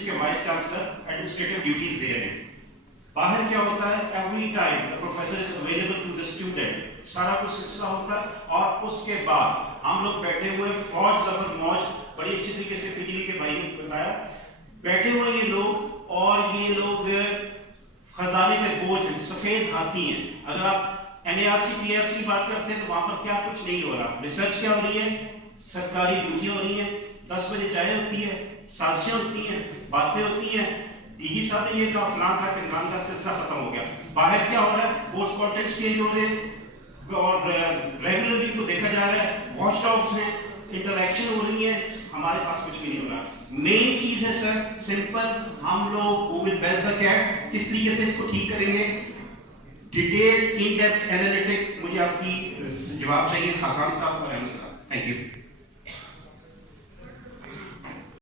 Universities के vice chancellor administrative duties दे रहे हैं। बाहर क्या होता है, every time the professor is available to the student, सारा कुछ सिलसिला होता है। और उसके बाद हम लोग बैठे हुए फौज जफर मौज, बड़ी अच्छी तरीके से पीटीवी के भाई ने बताया, बैठे हुए ये लोग, और ये लोग खजाने में बोझ हैं, सफेद हाथी हैं। अगर आप NARC PRC की बात करते हैं तो वहां पर क्या कुछ नहीं हो रहा, रिसर्च क्या हो रही है, सरकारी ड्यूटियां हो रही हैं, 10 बजे चाय होती है, साजिशें होती हैं, बातें होती हैं, डीजी साहब ने ये कहा, फलां का टिमकान का सिलसिला खत्म हो गया। बाहर क्या हो रहा है, पोस्ट कॉन्टेक्ट चेंज हो रहे हैं और रेगुलरली को देखा जा रहा है, वॉच डॉग्स हैं, इंटरेक्शन हो रही है, हमारे पास कुछ भी नहीं हो रहा। मेन चीज है सर सिंपल, हम लोग वो विल बेल द कैट किस तरीके से इसको ठीक करेंगे, डिटेल इन डेप्थ एनालिटिक मुझे आपकी जवाब चाहिए खाकान साहब और अहमद साहब। Thank you.